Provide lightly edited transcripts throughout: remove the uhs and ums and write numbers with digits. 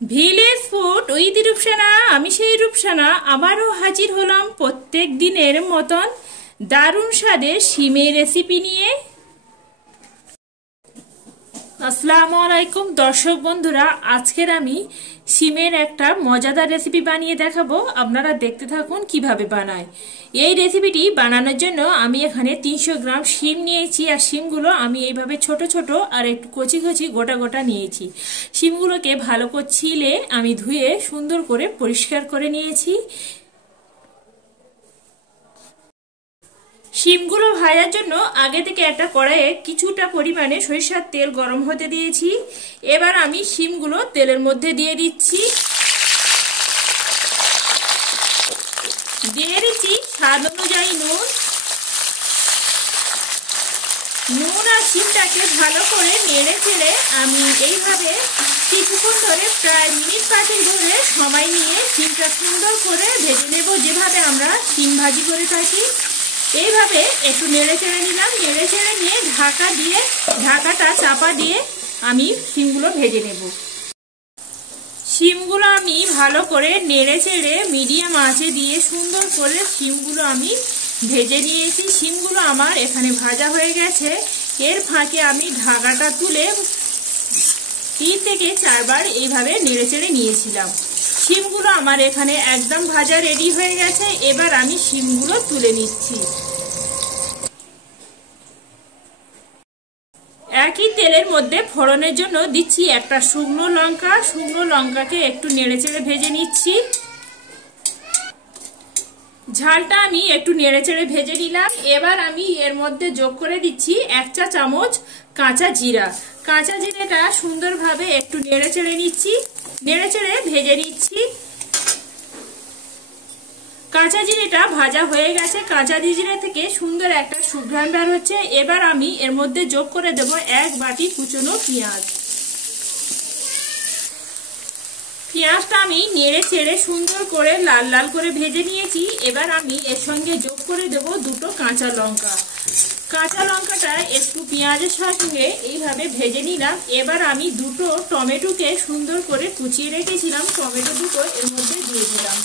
Village food with Rupsana. আমি সেই রূপসানা আবারও হাজির হলাম প্রত্যেক দিনের মতন দারুণ স্বাদের শিমের রেসিপি নিয়ে। আসসালামু আলাইকুম দর্শক বন্ধুরা, আজকের আমি শিমের একটা মজাদার রেসিপি বানিয়ে দেখাবো। আপনারা দেখতে থাকুন কিভাবে বানায়। এই রেসিপিটি বানানোর জন্য আমি এখানে 300 গ্রাম শিম নিয়েছি, আর শিমগুলো আমি এইভাবে ছোট ছোট আর একটু কচি কচি গোটা গোটা নিয়েছি। শিমগুলোকে ভালো করে ছিলে আমি ধুয়ে সুন্দর করে পরিষ্কার করে নিয়েছি। শিমগুলো ভাজার জন্য আগে থেকে একটা কড়াইয়ে কিছুটা পরিমাণে সরিষার তেল গরম হতে দিয়েছি। এবার আমি শিমগুলো তেলের মধ্যে দিয়ে দিচ্ছি। দিয়ে দিচ্ছি স্বাদ অনুযায়ী নুন আর শিমটাকে ভালো করে নেড়ে চেড়ে আমি এইভাবে কিছুক্ষণ ধরে প্রায় মিনিট 5 ধরে সময় নিয়ে শিমটা সুন্দর করে ভেজে নেব, যেভাবে আমরা শিম ভাজি করে থাকি। এইভাবে একটু নেড়ে চেড়ে নিলাম। নেড়ে চেড়ে নিয়ে ঢাকাটা চাপা দিয়ে আমি শিমগুলো ভেজে নেব। শিমগুলো আমি ভালো করে নেড়ে চেড়ে মিডিয়াম আঁচে দিয়ে সুন্দর করে শিমগুলো আমি ভেজে নিয়েছি। শিমগুলো আমার এখানে ভাজা হয়ে গেছে। এর ফাঁকে আমি ঢাকাটা তুলে 3 থেকে 4 বার এইভাবে নেড়ে চেড়ে নিয়েছিলাম। শিমগুলো আমার এখানে একদম ভাজা রেডি হয়ে গেছে। এবার আমি শিমগুলো তুলে নিচ্ছি। একই তেলের মধ্যে ফোড়নের জন্য দিচ্ছি একটা শুকনো লঙ্কা। শুকনো লঙ্কাকে একটু নেড়ে চেড়ে ভেজে নিচ্ছি। ঝালটা আমি একটু নেড়ে চেড়ে ভেজে নিলাম। এবার আমি এর মধ্যে যোগ করে দিচ্ছি 1 চা চামচ কাঁচা জিরা। কাঁচা জিরাটা সুন্দরভাবে একটু নেড়ে চেড়ে নিচ্ছি, নেড়ে চেড়ে ভেজে নিচ্ছি। কাঁচা জিরেটা ভাজা হয়ে গেছে। কাঁচা জিরে থেকে সুন্দর একটা সুঘ্রাণ বের হচ্ছে। এবার আমি এর মধ্যে যোগ করে দেব 1 বাটি কুচনো পেঁয়াজ। পেঁয়াজটা আমি নেড়ে চেড়ে সুন্দর করে লাল লাল করে ভেজে নিয়েছি। এবার আমি এর সঙ্গে যোগ করে দেব 2টো কাঁচা লঙ্কা। কাঁচা লঙ্কাটা একটু পেঁয়াজের সঙ্গে এইভাবে ভেজে নিলাম। এবার আমি 2টো টমেটোকে সুন্দর করে কুচিয়ে রেখেছিলাম, টমেটো দুটো এর মধ্যে দিয়ে দিলাম।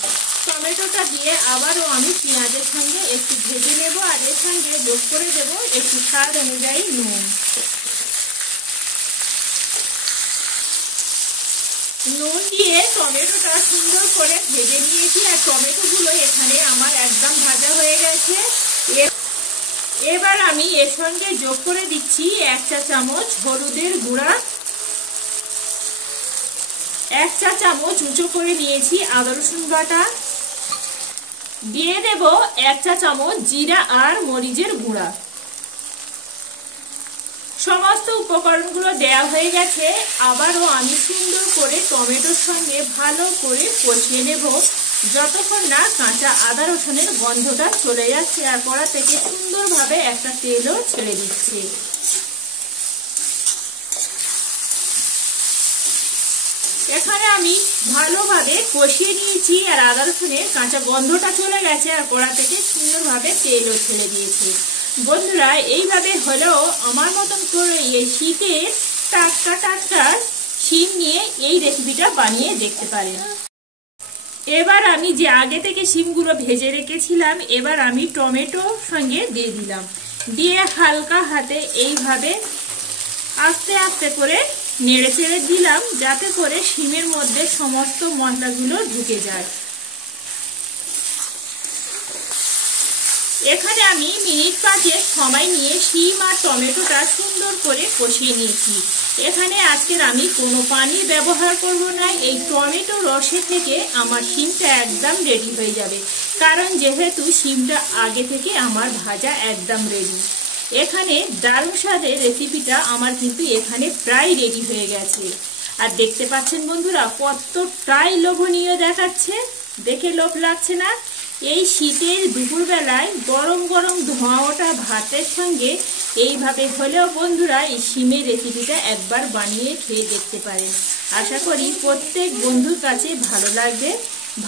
টমেটোটা দিয়ে আবারও আমি পেঁয়াজের সঙ্গে একটু ভেজে নেব, আর এর সঙ্গে যোগ করে দেব একটু স্বাদ অনুযায়ী নুন। নুন দিয়ে টমেটোটা সুন্দর করে ভেজে নিয়েছি, আর টমেটোগুলো এখানে আমার একদম ভাজা হয়ে গেছে। এবার আমি এর সঙ্গে যোগ করে দিচ্ছি 1 চা চামচ হলুদের গুঁড়া, 1 চা চামচ উঁচু করে নিয়েছি আদা রসুন বাটা, দিয়ে দেব 1 চা চামচ জিরা আর মরিচের গুঁড়া। সমস্ত উপকরণগুলো দেওয়া হয়ে গেছে। আবারও আমি সুন্দর করে টমেটোর সঙ্গে ভালো করে কষিয়ে নেব, যতক্ষণ না কাঁচা আদা রসুনের গন্ধটা চলে যাচ্ছে আর কড়া থেকে সুন্দরভাবে একটা তেলও ছেড়ে দিচ্ছে। এখানে আমি ভালোভাবে কষিয়ে নিয়েছি, আর আদা রসুনের কাঁচা গন্ধটা চলে গেছে, আর কড়া থেকে সুন্দরভাবে তেলও ছেড়ে দিয়েছে। বন্ধুরা, এইভাবে হলেও আমার মতন করে এই শীতের টাটকা টাটকা শিম নিয়ে এই রেসিপিটা বানিয়ে দেখতে পারেন। এবার আমি যে আগে থেকে শিমগুলো ভেজে রেখেছিলাম, এবার আমি টমেটোর সঙ্গে দিয়ে দিলাম। দিয়ে হালকা হাতে এইভাবে আস্তে আস্তে করে নেড়ে চেড়ে দিলাম, যাতে করে শিমের মধ্যে সমস্ত মশলাগুলো ঢুকে যায়। এখানে আমি মিনিট 5 সময় নিয়ে শিম আর টমেটোটা সুন্দর করে কষিয়ে নিয়েছি। এখানে আজকের আমি কোনো পানি ব্যবহার করব না। এই টমেটো রসে থেকে আমার শিমটা একদম রেডি হয়ে যাবে, কারণ যেহেতু শিমটা আগে থেকে আমার ভাজা একদম রেডি। এখানে দারুণ স্বাদের রেসিপিটা আমার কিন্তু এখানে প্রায় রেডি হয়ে গেছে। আর দেখতে পাচ্ছেন বন্ধুরা, কতটাই লোভনীয় দেখাচ্ছে, দেখে লোভ লাগছে না? এই শীতের দুপুরবেলায় গরম গরম ধোঁয়া ওঠা ভাতের সঙ্গে এইভাবে হলেও বন্ধুরা এই শিমের রেসিপিটা একবার বানিয়ে খেয়ে দেখতে পারেন। আশা করি প্রত্যেক বন্ধুর কাছে ভালো লাগবে।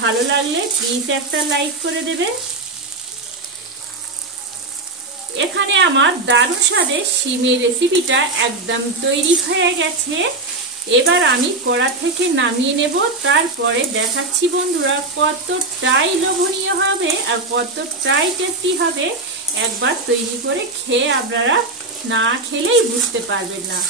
ভালো লাগলে প্লিজ একটা লাইক করে দেবে। এখানে আমার দারুণ স্বাদের শিমের রেসিপিটা একদম তৈরি হয়ে গেছে। এবার আমি কড়া থেকে নামিয়ে নেব। তারপরে দেখাচ্ছি বন্ধুরা কতটাই লোভনীয় হবে আর কতটাই টেস্টি হবে। একবার তৈরি করে খেয়ে আপনারা না খেলেই বুঝতে পারবেন না।